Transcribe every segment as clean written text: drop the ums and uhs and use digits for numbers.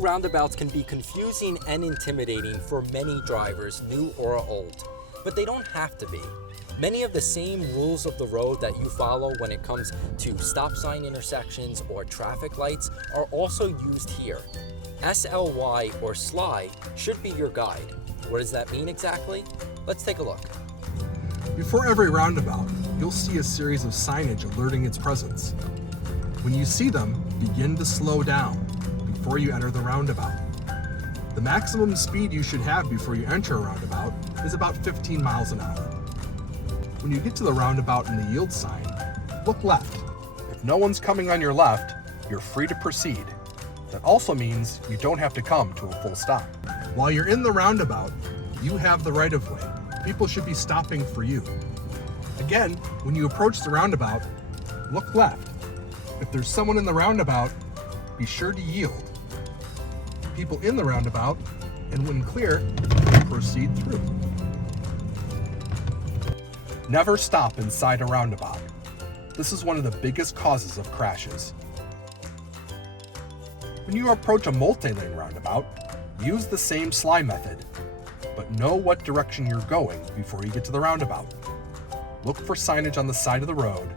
roundabouts can be confusing and intimidating for many drivers, new or old, but they don't have to be. Many of the same rules of the road that you follow when it comes to stop sign intersections or traffic lights are also used here. SLY or SLY should be your guide. What does that mean exactly? Let's take a look. Before every roundabout, you'll see a series of signage alerting its presence. When you see them, begin to slow down before you enter the roundabout. The maximum speed you should have before you enter a roundabout is about 15 miles an hour. When you get to the roundabout and the yield sign, look left. If no one's coming on your left, you're free to proceed. That also means you don't have to come to a full stop. While you're in the roundabout, you have the right of way. People should be stopping for you. Again, when you approach the roundabout, look left. If there's someone in the roundabout, be sure to yield. People in the roundabout, and when clear, proceed through. Never stop inside a roundabout. This is one of the biggest causes of crashes. When you approach a multi-lane roundabout, use the same SLY method, but know what direction you're going before you get to the roundabout. Look for signage on the side of the road,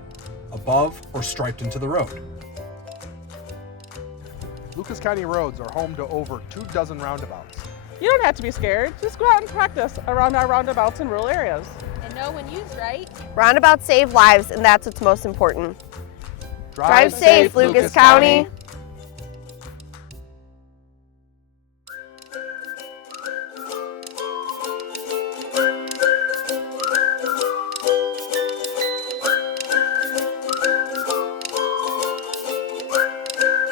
above or striped into the road. Lucas County roads are home to over 24 roundabouts. You don't have to be scared. Just go out and practice around our roundabouts in rural areas. And know when used right. Roundabouts save lives, and that's what's most important. Drive safe, Lucas County.